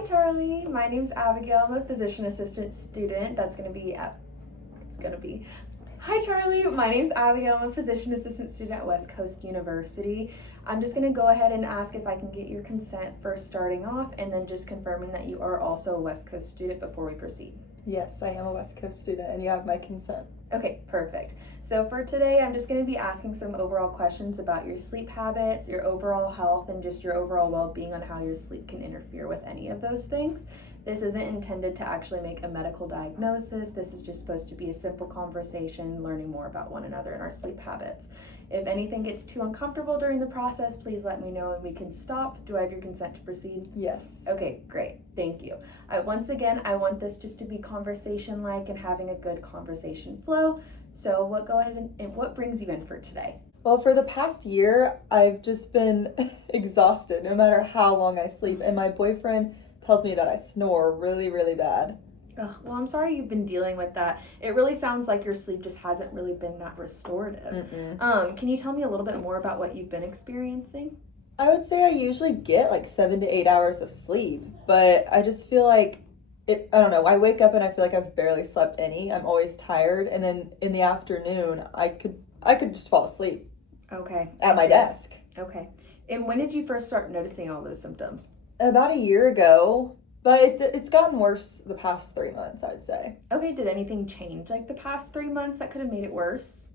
Hi, Charlie. My name's Abigail. I'm a physician assistant student. Hi, Charlie. My name's Abigail. I'm a physician assistant student at West Coast University. I'm just going to go ahead and ask if I can get your consent for starting off and then just confirming that you are also a West Coast student before we proceed. Yes, I am a West Coast student and you have my consent. Okay, perfect. So for today, I'm just going to be asking some overall questions about your sleep habits, your overall health, and just your overall well-being on how your sleep can interfere with any of those things. This isn't intended to actually make a medical diagnosis. This is just supposed to be a simple conversation, learning more about one another and our sleep habits. If anything gets too uncomfortable during the process, please let me know and we can stop. Do I have your consent to proceed? Yes. Okay, great. Thank you. Once again, I want this just to be conversation-like and having a good conversation flow. So go ahead and what brings you in for today? Well, for the past year, I've just been exhausted no matter how long I sleep. And my boyfriend tells me that I snore really, really bad. Ugh, well, I'm sorry you've been dealing with that. It really sounds like your sleep just hasn't really been that restorative. Can you tell me a little bit more about what you've been experiencing? I would say I usually get like 7 to 8 hours of sleep, but I just feel like I don't know. I wake up and I feel like I've barely slept any. I'm always tired, and then in the afternoon, I could just fall asleep. Okay. At my desk. Okay. And when did you first start noticing all those symptoms? About a year ago, but it's gotten worse the past 3 months, I'd say. Okay. Did anything change like the past 3 months that could have made it worse?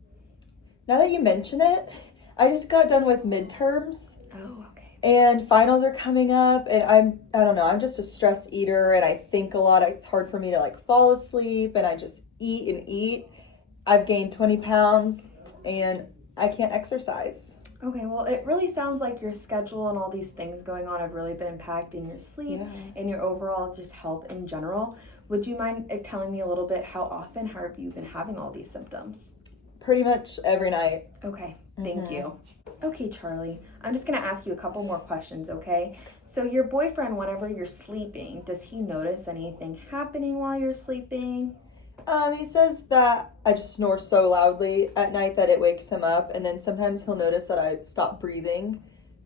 Now that you mention it, I just got done with midterms. Oh, okay. And finals are coming up, and I don't know, I'm just a stress eater, and I think a lot. It's hard for me to like fall asleep, and I just eat and eat. I've gained 20 pounds, and I can't exercise. Okay, well, it really sounds like your schedule and all these things going on have really been impacting your sleep and your overall just health in general. Would you mind telling me a little bit how often have you been having all these symptoms? Pretty much every night. Okay, thank you. Okay, Charlie, I'm just going to ask you a couple more questions, okay? So your boyfriend, whenever you're sleeping, does he notice anything happening while you're sleeping? He says that I just snore so loudly at night that it wakes him up, and then sometimes he'll notice that I stop breathing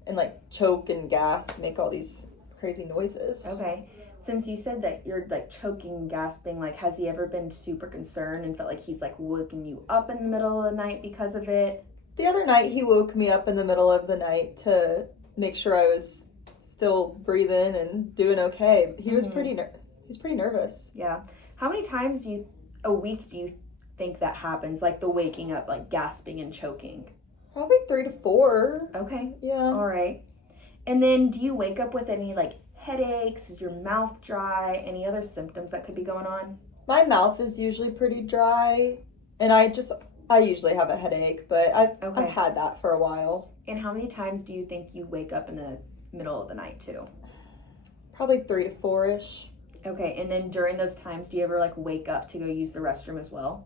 and like choke and gasp, make all these crazy noises. Okay. Since you said that you're like choking and gasping, like has he ever been super concerned and felt like he's like waking you up in the middle of the night because of it? The other night he woke me up in the middle of the night to make sure I was still breathing and doing okay. He was he's pretty nervous. Yeah. How many times a week do you think that happens? Like the waking up, like gasping and choking? Probably 3 to 4. Okay. Yeah. All right. And then do you wake up with any like headaches? Is your mouth dry? Any other symptoms that could be going on? My mouth is usually pretty dry, and I usually have a headache, but I've had that for a while. And how many times do you think you wake up in the middle of the night too? Probably 3 to 4-ish. Okay, and then during those times, do you ever like wake up to go use the restroom as well?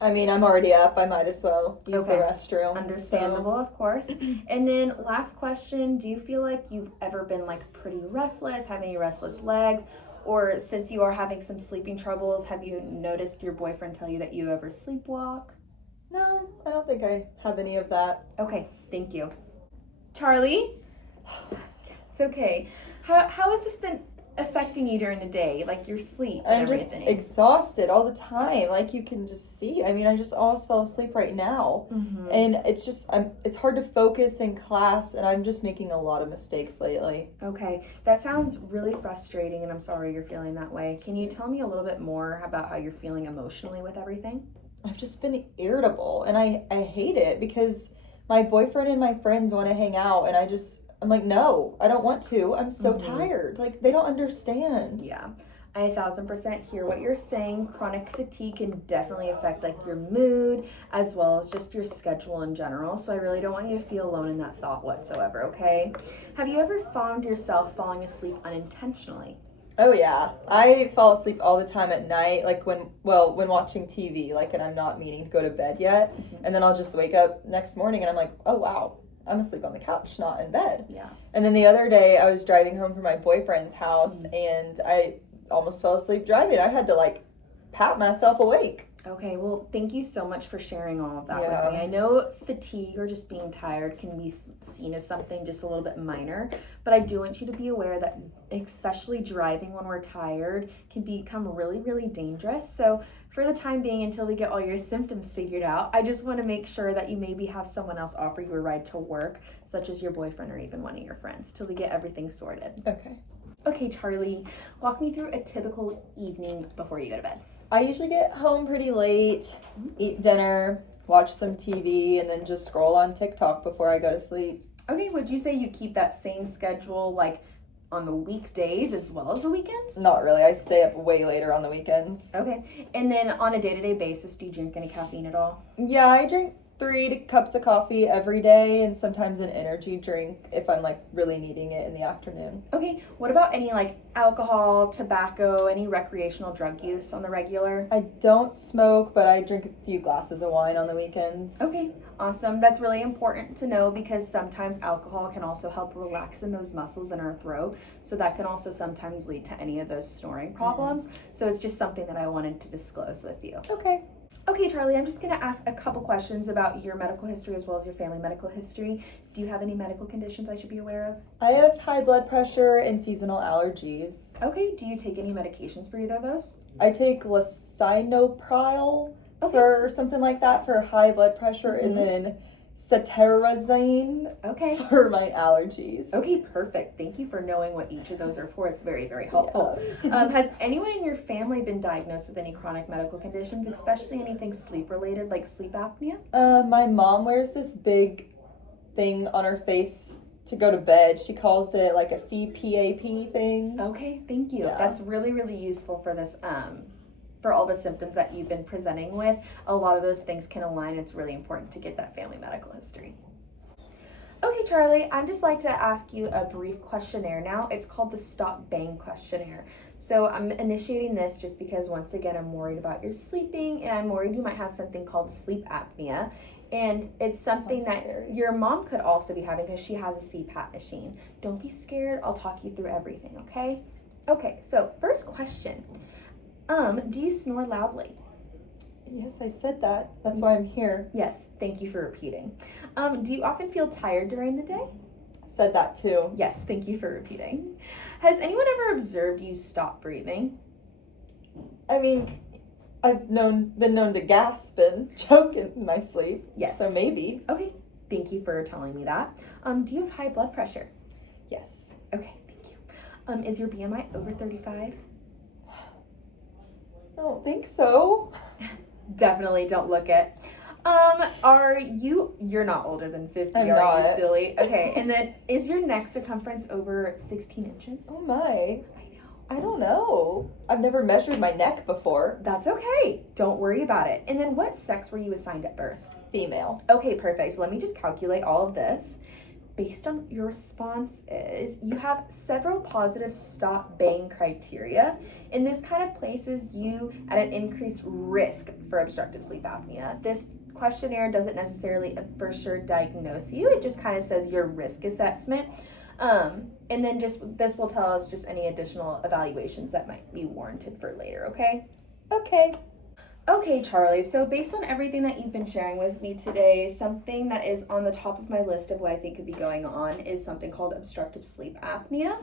I mean, I'm already up. I might as well use the restroom. Understandable, of course. And then last question, do you feel like you've ever been like pretty restless, have any restless legs? Or since you are having some sleeping troubles, have you noticed your boyfriend tell you that you ever sleepwalk? No, I don't think I have any of that. Okay, thank you. Charlie? It's okay. How has this been affecting you during the day, like your sleep and everything? I'm just exhausted all the time, like you can just see. I mean, I just almost fell asleep right now. And it's just it's hard to focus in class, and I'm just making a lot of mistakes lately. Okay, that sounds really frustrating, and I'm sorry you're feeling that way. Can you tell me a little bit more about how you're feeling emotionally with everything? I've just been irritable, and I hate it because my boyfriend and my friends want to hang out, and I'm like, no, I don't want to. I'm so tired. Like, they don't understand. Yeah, I 1,000% hear what you're saying. Chronic fatigue can definitely affect like your mood as well as just your schedule in general. So I really don't want you to feel alone in that thought whatsoever, okay? Have you ever found yourself falling asleep unintentionally? Oh yeah, I fall asleep all the time at night, like when watching TV, like, and I'm not meaning to go to bed yet, and then I'll just wake up next morning and I'm like, oh wow, I'm asleep on the couch, not in bed. Yeah. And then the other day I was driving home from my boyfriend's house and I almost fell asleep driving. I had to like pat myself awake. Okay, well, thank you so much for sharing all of that Yeah. with me. I know fatigue or just being tired can be seen as something just a little bit minor, but I do want you to be aware that especially driving when we're tired can become really, really dangerous. So, for the time being, until we get all your symptoms figured out, I just want to make sure that you maybe have someone else offer you a ride to work, such as your boyfriend or even one of your friends, till we get everything sorted. Okay. Okay, Charlie, walk me through a typical evening before you go to bed. I usually get home pretty late, eat dinner, watch some TV, and then just scroll on TikTok before I go to sleep. Okay, would you say you keep that same schedule like on the weekdays as well as the weekends? Not really. I stay up way later on the weekends. Okay, and then on a day-to-day basis, do you drink any caffeine at all? Yeah, I drink 3 cups of coffee every day and sometimes an energy drink if I'm like really needing it in the afternoon. Okay, what about any like alcohol, tobacco, any recreational drug use on the regular? I don't smoke, but I drink a few glasses of wine on the weekends. Okay, awesome. That's really important to know because sometimes alcohol can also help relax in those muscles in our throat. So that can also sometimes lead to any of those snoring problems. So it's just something that I wanted to disclose with you. Okay. Okay, Charlie, I'm just going to ask a couple questions about your medical history as well as your family medical history. Do you have any medical conditions I should be aware of? I have high blood pressure and seasonal allergies. Okay, do you take any medications for either of those? I take lisinopril Okay. for something like that for high blood pressure, and then cetirizine Okay. for my allergies. Okay, perfect. Thank you for knowing what each of those are for. It's very, very helpful. Yeah. Has anyone in your family been diagnosed with any chronic medical conditions, especially anything sleep related like sleep apnea? My mom wears this big thing on her face to go to bed. She calls it like a CPAP thing. Okay, thank you. Yeah. That's really, really useful for this for all the symptoms that you've been presenting with. A lot of those things can align. It's really important to get that family medical history. Okay, Charlie, I'd just like to ask you a brief questionnaire now. It's called the Stop Bang questionnaire. So I'm initiating this just because, once again, I'm worried about your sleeping, and I'm worried you might have something called sleep apnea. And it's something Sounds that scary. your mom could also be having because she has a CPAP machine. Don't be scared. I'll talk you through everything, okay? Okay, so first question. Do you snore loudly? Yes, I said that. That's why I'm here. Yes, thank you for repeating. Do you often feel tired during the day? Said that too. Yes, thank you for repeating. Has anyone ever observed you stop breathing? I mean, I've been known to gasp and choke in my sleep. Yes. So maybe. Okay, thank you for telling me that. Do you have high blood pressure? Yes. Okay, thank you. Is your BMI over 35? I don't think so. Definitely don't look it. You're not older than 50, I'm are you not. silly? Okay, and then is your neck circumference over 16 inches? Oh my. I know. I don't know. I've never measured my neck before. That's okay. Don't worry about it. And then what sex were you assigned at birth? Female. Okay, perfect. So let me just calculate all of this. Based on your responses, you have several positive stop bang criteria, and this kind of places you at an increased risk for obstructive sleep apnea. This questionnaire doesn't necessarily for sure diagnose you. It just kind of says your risk assessment. And then just this will tell us just any additional evaluations that might be warranted for later, okay? Okay. Okay, Charlie, so based on everything that you've been sharing with me today, something that is on the top of my list of what I think could be going on is something called obstructive sleep apnea.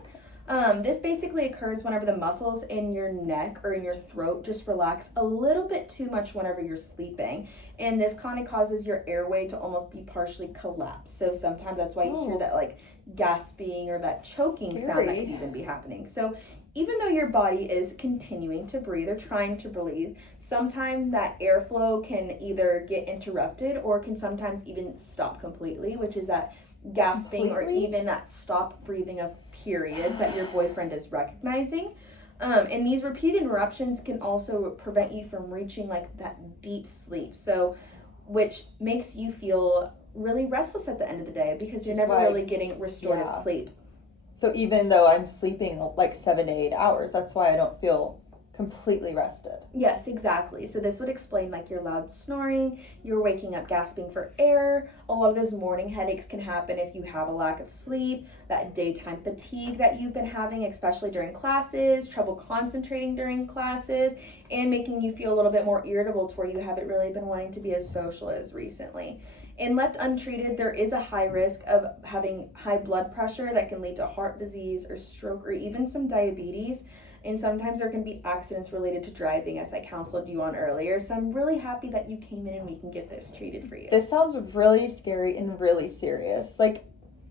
This basically occurs whenever the muscles in your neck or in your throat just relax a little bit too much whenever you're sleeping. And this kind of causes your airway to almost be partially collapsed. So sometimes that's why you hear that like gasping or that choking sound that Scary. could even be happening. So even though your body is continuing to breathe or trying to breathe, sometimes that airflow can either get interrupted or can sometimes even stop completely, which is that gasping or Completely? even that stop breathing of periods that your boyfriend is recognizing. And these repeated interruptions can also prevent you from reaching like that deep sleep. So, which makes you feel really restless at the end of the day because you're That's never why- really getting restorative yeah. sleep. So even though I'm sleeping like 7 to 8 hours, that's why I don't feel completely rested. Yes, exactly. So this would explain like your loud snoring, you're waking up gasping for air. A lot of those morning headaches can happen if you have a lack of sleep, that daytime fatigue that you've been having, especially during classes, trouble concentrating during classes, and making you feel a little bit more irritable to where you haven't really been wanting to be as social as recently. And left untreated, there is a high risk of having high blood pressure that can lead to heart disease or stroke or even some diabetes. And sometimes there can be accidents related to driving, as I counseled you on earlier. So I'm really happy that you came in and we can get this treated for you. This sounds really scary and really serious. Like,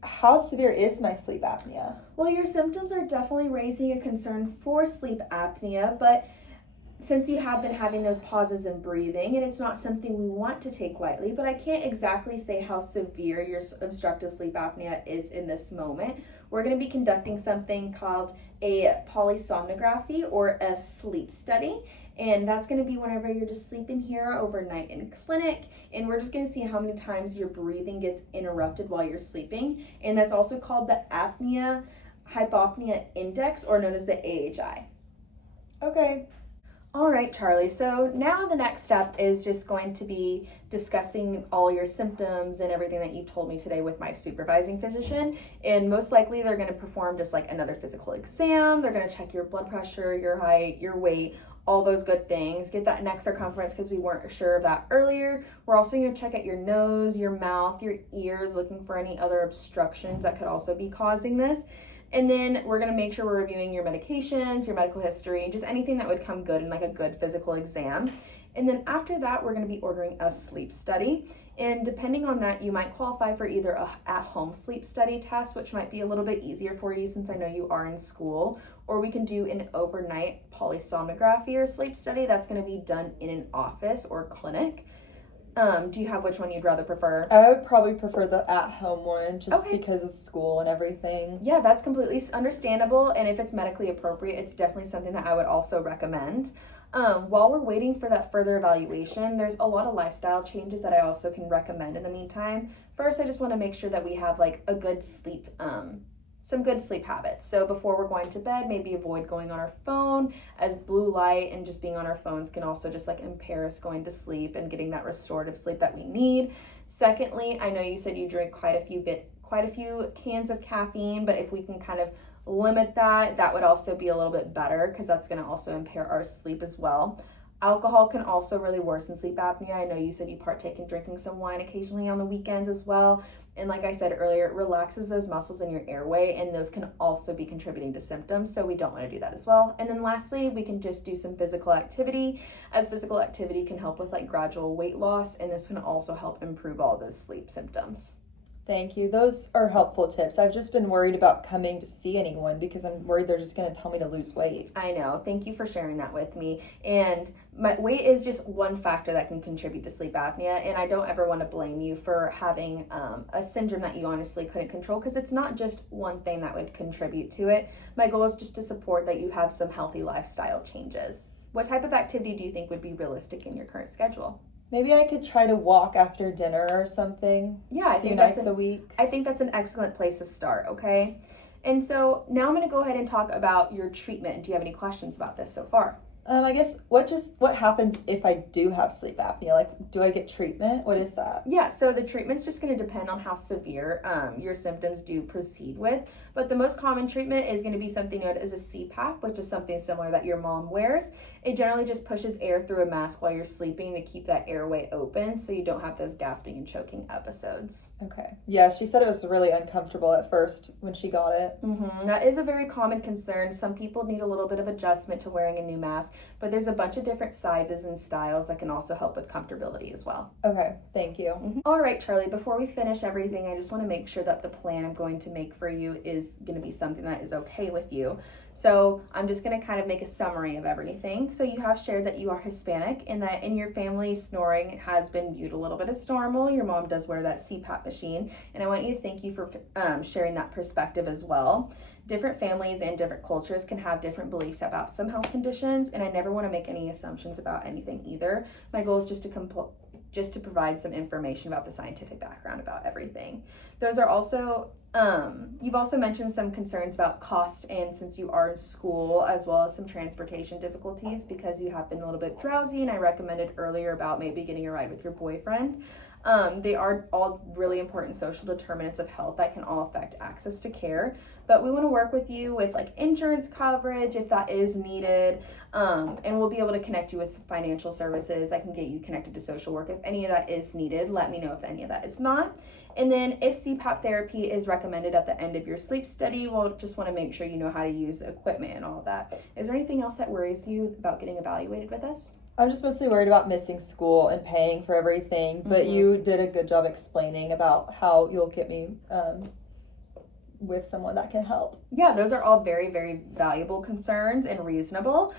how severe is my sleep apnea? Well, your symptoms are definitely raising a concern for sleep apnea, but since you have been having those pauses in breathing, and it's not something we want to take lightly, but I can't exactly say how severe your obstructive sleep apnea is in this moment. We're going to be conducting something called a polysomnography or a sleep study, and that's going to be whenever you're just sleeping here overnight in clinic, and we're just going to see how many times your breathing gets interrupted while you're sleeping, and that's also called the apnea hypopnea index, or known as the AHI. Okay. All right, Charlie. So now the next step is just going to be discussing all your symptoms and everything that you've told me today with my supervising physician. And most likely they're going to perform just like another physical exam. They're going to check your blood pressure, your height, your weight, all those good things. Get that neck circumference because we weren't sure of that earlier. We're also going to check at your nose, your mouth, your ears, looking for any other obstructions that could also be causing this. And then we're going to make sure we're reviewing your medications, your medical history, just anything that would come good in like a good physical exam. And then after that, we're going to be ordering a sleep study. And depending on that, you might qualify for either a at-home sleep study test, which might be a little bit easier for you since I know you are in school, or we can do an overnight polysomnography or sleep study that's going to be done in an office or clinic. Do you have which one you'd rather prefer? I would probably prefer the at-home one just Okay. because of school and everything. Yeah, that's completely understandable. And if it's medically appropriate, it's definitely something that I would also recommend. While we're waiting for that further evaluation, there's a lot of lifestyle changes that I also can recommend in the meantime. First, I just want to make sure that we have like a good sleep, some good sleep habits. So before we're going to bed, maybe avoid going on our phone, as blue light and just being on our phones can also just like impair us going to sleep and getting that restorative sleep that we need. Secondly, I know you said you drink quite a few cans of caffeine, but if we can kind of limit that, that would also be a little bit better because that's going to also impair our sleep as well. Alcohol can also really worsen sleep apnea. I know you said you partake in drinking some wine occasionally on the weekends as well. And like I said earlier, it relaxes those muscles in your airway, and those can also be contributing to symptoms, so we don't want to do that as well. And then lastly, we can just do some physical activity, as physical activity can help with like gradual weight loss, and this can also help improve all those sleep symptoms. Thank you. Those are helpful tips. I've just been worried about coming to see anyone because I'm worried they're just going to tell me to lose weight. I know. Thank you for sharing that with me. And my weight is just one factor that can contribute to sleep apnea. And I don't ever want to blame you for having a syndrome that you honestly couldn't control, because it's not just one thing that would contribute to it. My goal is just to support that you have some healthy lifestyle changes. What type of activity do you think would be realistic in your current schedule? Maybe I could try to walk after dinner or something. Yeah, I A few think nights a week. I think that's an excellent place to start, okay? And so now I'm going to go ahead and talk about your treatment. Do you have any questions about this so far? I guess what happens if I do have sleep apnea? Like, do I get treatment? What is that? Yeah, so the treatment's just going to depend on how severe your symptoms do proceed with. But the most common treatment is going to be something known as a CPAP, which is something similar that your mom wears. It generally just pushes air through a mask while you're sleeping to keep that airway open so you don't have those gasping and choking episodes. Okay. Yeah, she said it was really uncomfortable at first when she got it. That is a very common concern. Some people need a little bit of adjustment to wearing a new mask, but there's a bunch of different sizes and styles that can also help with comfortability as well. Okay, thank you. All right, Charlie, before we finish everything, I just want to make sure that the plan I'm going to make for you is going to be something that is okay with you. So I'm just going to kind of make a summary of everything. So you have shared that you are Hispanic and that in your family, snoring has been viewed a little bit as normal. Your mom does wear that CPAP machine, and I want you to thank you for sharing that perspective as well. Different families and different cultures can have different beliefs about some health conditions, and I never want to make any assumptions about anything either. My goal is just to provide some information about the scientific background about everything. Those are also You've also mentioned some concerns about cost and since you are in school, as well as some transportation difficulties because you have been a little bit drowsy, and I recommended earlier about maybe getting a ride with your boyfriend. They are all really important social determinants of health that can all affect access to care, but we want to work with you with like insurance coverage if that is needed, and we'll be able to connect you with financial services. I can get you connected to social work if any of that is needed. Let me know if any of that is not. And then if CPAP therapy is recommended at the end of your sleep study, we'll just want to make sure you know how to use the equipment and all of that. Is there anything else that worries you about getting evaluated with us? I'm just mostly worried about missing school and paying for everything, but you did a good job explaining about how you'll get me with someone that can help. Yeah, those are all very, very valuable concerns and reasonable.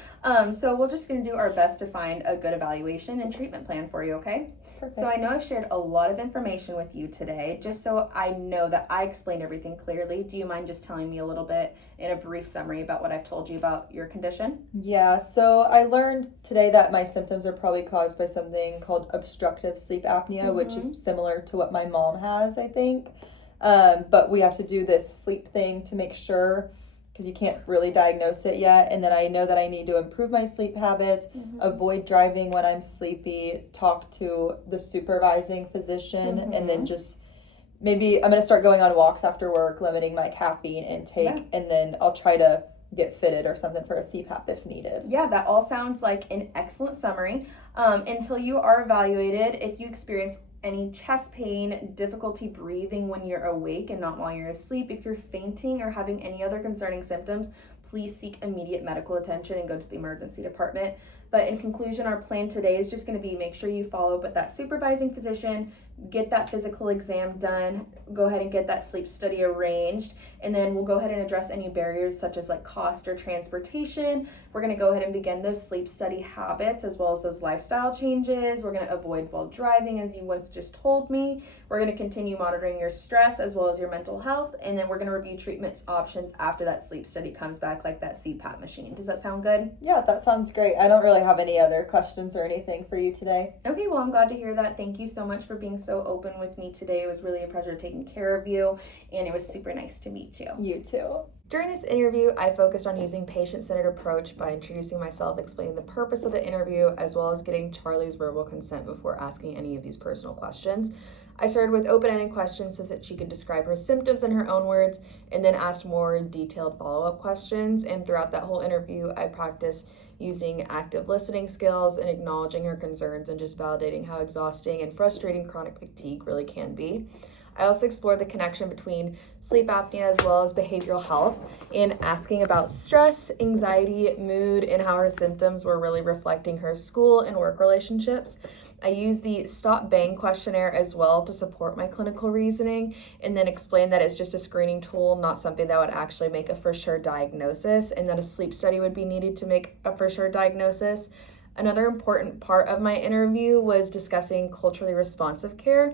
So we're just going to do our best to find a good evaluation and treatment plan for you, okay? Perfect. So I know I've shared a lot of information with you today, just so I know that I explained everything clearly. Do you mind just telling me a little bit in a brief summary about what I've told you about your condition? Yeah, so I learned today that my symptoms are probably caused by something called obstructive sleep apnea, which is similar to what my mom has, I think. But we have to do this sleep thing to make sure, because you can't really diagnose it yet. And then I know that I need to improve my sleep habits, avoid driving when I'm sleepy, talk to the supervising physician, and then just maybe I'm going to start going on walks after work, limiting my caffeine intake, and then I'll try to get fitted or something for a CPAP if needed. Yeah, that all sounds like an excellent summary. Until you are evaluated, if you experience any chest pain, difficulty breathing when you're awake and not while you're asleep, if you're fainting or having any other concerning symptoms, please seek immediate medical attention and go to the emergency department. But in conclusion, our plan today is just going to be make sure you follow up with that supervising physician, get that physical exam done, go ahead and get that sleep study arranged, and then we'll go ahead and address any barriers such as like cost or transportation. We're going to go ahead and begin those sleep study habits as well as those lifestyle changes. We're going to avoid while driving, as you once just told me. We're going to continue monitoring your stress as well as your mental health, and then we're going to review treatment options after that sleep study comes back, like that CPAP machine. Does that sound good? Yeah, that sounds great. I don't really have any other questions or anything for you today. Okay, well, I'm glad to hear that. Thank you so much for being so open with me today. It was really a pleasure taking care of you, and it was super nice to meet you. You too. During this interview, I focused on using patient-centered approach by introducing myself, explaining the purpose of the interview, as well as getting Charlie's verbal consent before asking any of these personal questions. I started with open-ended questions so that she could describe her symptoms in her own words, and then asked more detailed follow-up questions. And throughout that whole interview, I practiced using active listening skills and acknowledging her concerns and just validating how exhausting and frustrating chronic fatigue really can be. I also explored the connection between sleep apnea as well as behavioral health and asking about stress, anxiety, mood, and how her symptoms were really reflecting her school and work relationships. I used the Stop Bang questionnaire as well to support my clinical reasoning, and then explained that it's just a screening tool, not something that would actually make a for sure diagnosis, and that a sleep study would be needed to make a for sure diagnosis. Another important part of my interview was discussing culturally responsive care.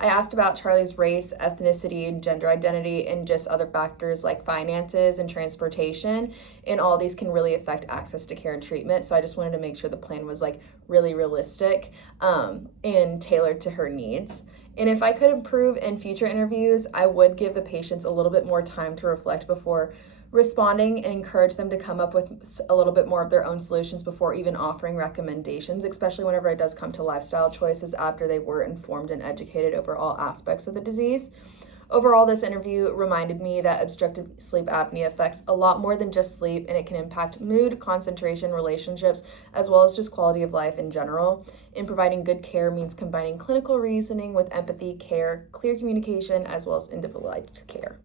I asked about Charlie's race, ethnicity, and gender identity, and just other factors like finances and transportation. And all these can really affect access to care and treatment. So I just wanted to make sure the plan was like really realistic and tailored to her needs. And if I could improve in future interviews, I would give the patients a little bit more time to reflect before responding and encourage them to come up with a little bit more of their own solutions before even offering recommendations, especially whenever it does come to lifestyle choices after they were informed and educated over all aspects of the disease. Overall, this interview reminded me that obstructive sleep apnea affects a lot more than just sleep, and it can impact mood, concentration, relationships, as well as just quality of life in general. And providing good care means combining clinical reasoning with empathy, care, clear communication, as well as individualized care.